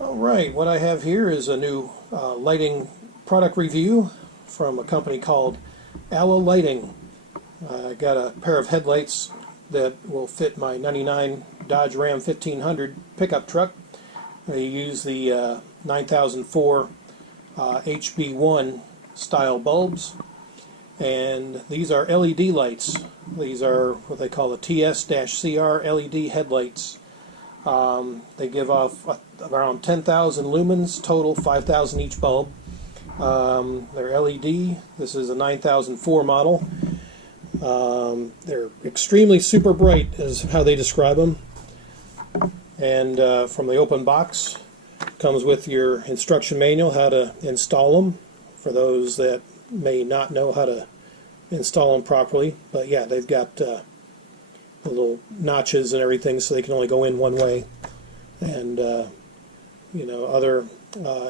Alright, what I have here is a new lighting product review from a company called Alla lighting. I got a pair of headlights that will fit my 99 Dodge Ram 1500 pickup truck. They use the 9004 HB1 style bulbs, and these are LED lights. These are what they call the TS-CR LED headlights. They give off around 10,000 lumens total, 5,000 each bulb. They're LED. This is a 9004 model. They're extremely super bright is how they describe them. And from the open box comes with your instruction manual how to install them for those that may not know how to install them properly. But yeah, they've got the little notches and everything, so they can only go in one way, and you know, other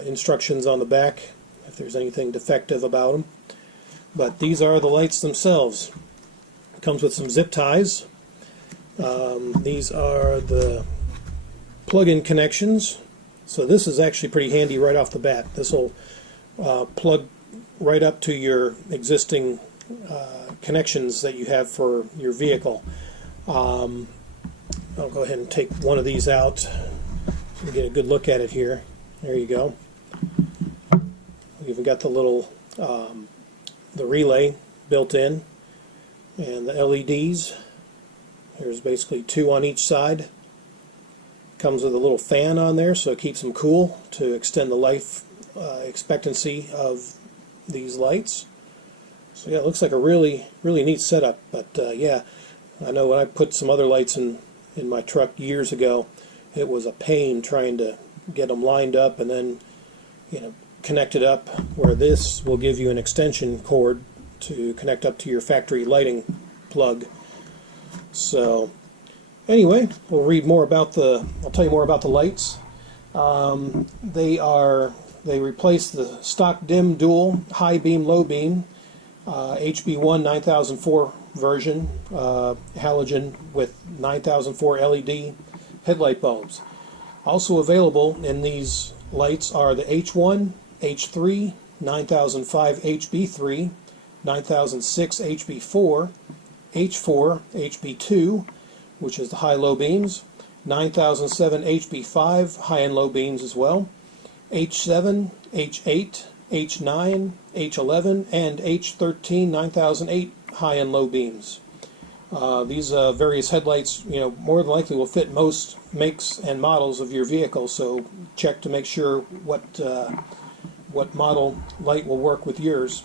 instructions on the back if there's anything defective about them. But these are the lights themselves. It comes with some zip ties. These are the plug-in connections, so this is actually pretty handy right off the bat. This will plug right up to your existing connections that you have for your vehicle. I'll go ahead and take one of these out and get a good look at it here. There you go. We've even got the little the relay built in, and the LEDs. There's basically two on each side. Comes with a little fan on there, so it keeps them cool to extend the life expectancy of these lights. So yeah, it looks like a really neat setup. But yeah, I know when I put some other lights in my truck years ago, it was a pain trying to get them lined up and then, you know, connected up, where this will give you an extension cord to connect up to your factory lighting plug. So anyway, we'll read more about I'll tell you more about the lights. They replace the stock dim dual high beam low beam HB1 9004 version halogen with 9004 LED headlight bulbs. Also available in these lights are the H1, H3, 9005 HB3, 9006 HB4, H4, HB2, which is the high-low beams, 9007 HB5, high and low beams as well, H7, H8, H9, H11, and H13 9008 high and low beams. These various headlights, you know, more than likely will fit most makes and models of your vehicle, so check to make sure what model light will work with yours.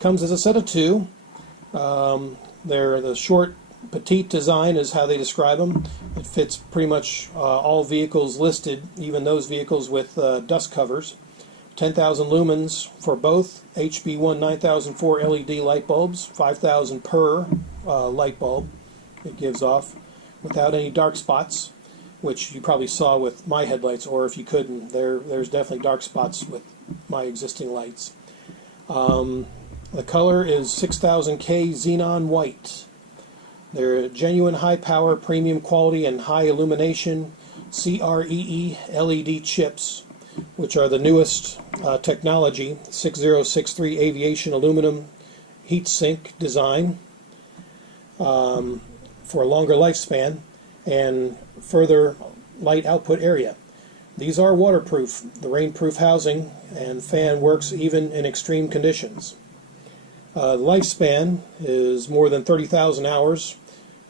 Comes as a set of two. They're the short, petite design is how they describe them. It fits pretty much all vehicles listed, even those vehicles with dust covers. 10,000 lumens for both HB1 9004 LED light bulbs, 5,000 per light bulb it gives off, without any dark spots, which you probably saw with my headlights, or if you couldn't, there's definitely dark spots with my existing lights. The color is 6000K xenon white. They're genuine high power, premium quality, and high illumination CREE LED chips, which are the newest technology, 6063 aviation aluminum heat sink design for a longer lifespan and further light output area. These are waterproof. The rainproof housing and fan works even in extreme conditions. The lifespan is more than 30,000 hours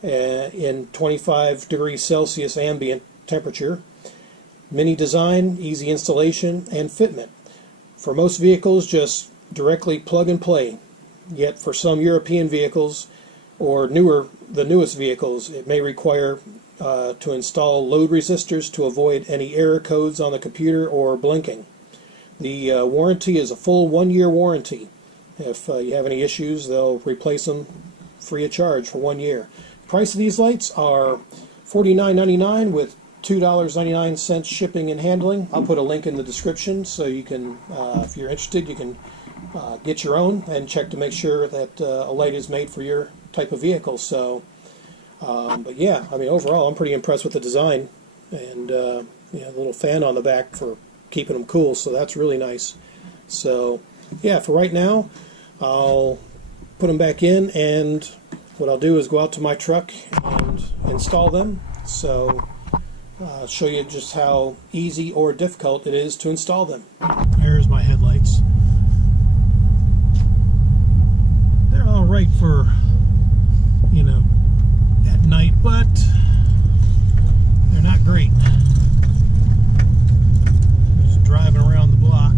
in 25 degrees Celsius ambient temperature. Mini design, easy installation, and fitment. For most vehicles, just directly plug and play. Yet for some European vehicles or the newest vehicles, it may require to install load resistors to avoid any error codes on the computer or blinking. The warranty is a full 1-year warranty. If you have any issues, they'll replace them free of charge for 1 year. Price of these lights are $49.99 with $2.99 shipping and handling. I'll put a link in the description so you can, if you're interested, you can get your own and check to make sure that a light is made for your type of vehicle. So, but yeah, I mean, overall, I'm pretty impressed with the design, and a little fan on the back for keeping them cool, so that's really nice. So yeah, for right now, I'll put them back in, and what I'll do is go out to my truck and install them. So show you just how easy or difficult it is to install them. Here's my headlights. They're all right for, you know, at night, but they're not great. Just driving around the block, I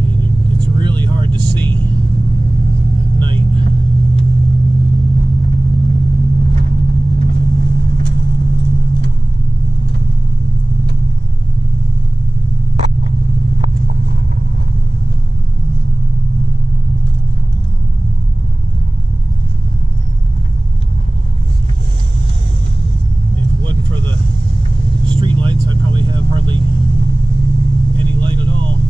mean, it's really hard to see at night. For the street lights, I probably have hardly any light at all.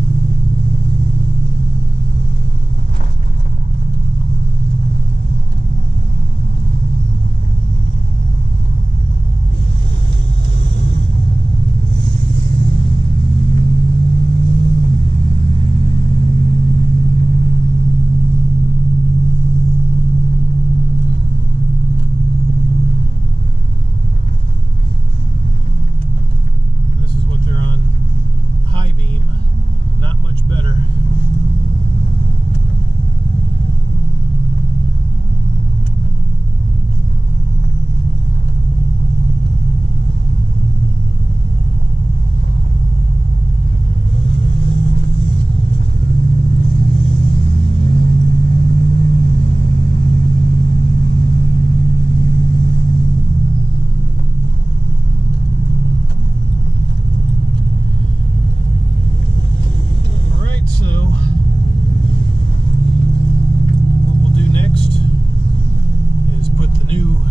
Better.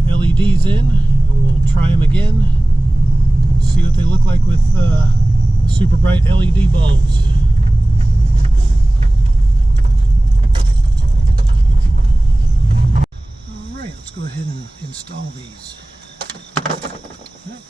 LEDs in, and we'll try them again, see what they look like with super bright LED bulbs. Alright, let's go ahead and install these. Yep.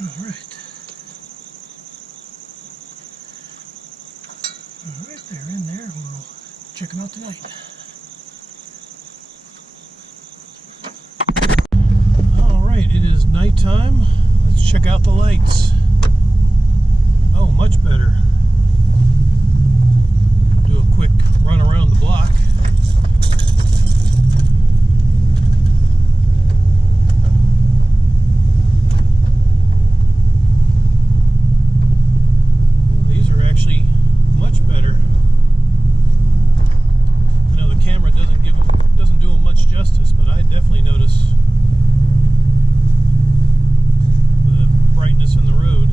All right, they're in there. We'll check them out tonight. All right, it is nighttime. Let's check out the lights. Oh, much better. Do a quick run around the block. These are actually much better. I know the camera doesn't do them much justice, but I definitely notice the brightness in the road.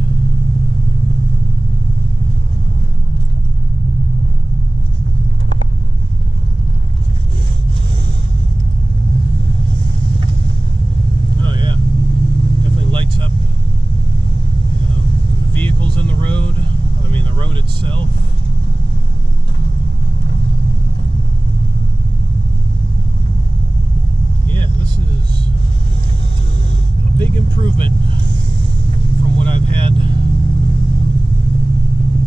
Oh yeah, definitely lights up, vehicles in the road. I mean the road itself. Yeah, this is a big improvement from what I've had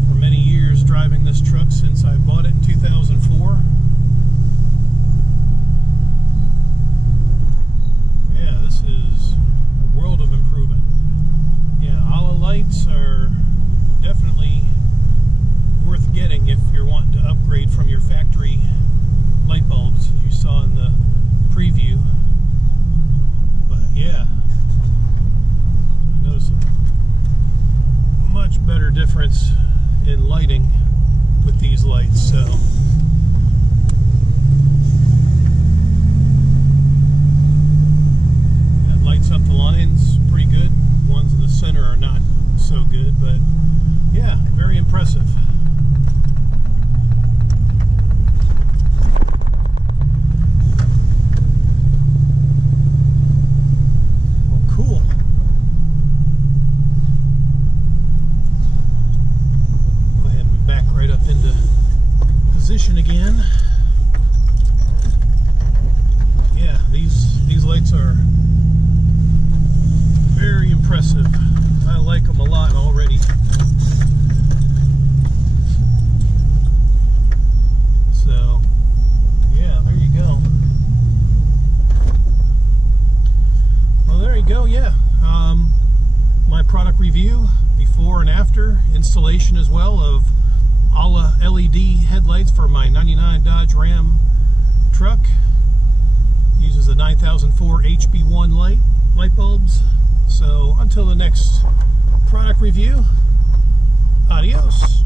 for many years driving this truck since I bought it in 2004. Yeah, this is a world of improvement. Yeah, Alla lights are definitely worth getting if you're wanting to upgrade from your factory light bulbs, as you saw in the preview. But yeah, I notice a much better difference in lighting with these lights. So that lights up the lines pretty good. Ones in the center are not so good, but yeah, very impressive. Well, cool. Go ahead and back right up into position again. Yeah, these lights are very impressive. I like them a lot already. So, yeah, there you go. Well, there you go, yeah. My product review, before and after, installation as well of Alla LED headlights for my 99 Dodge Ram truck. Uses the 9004 HB1 light bulbs. So until the next product review, adios.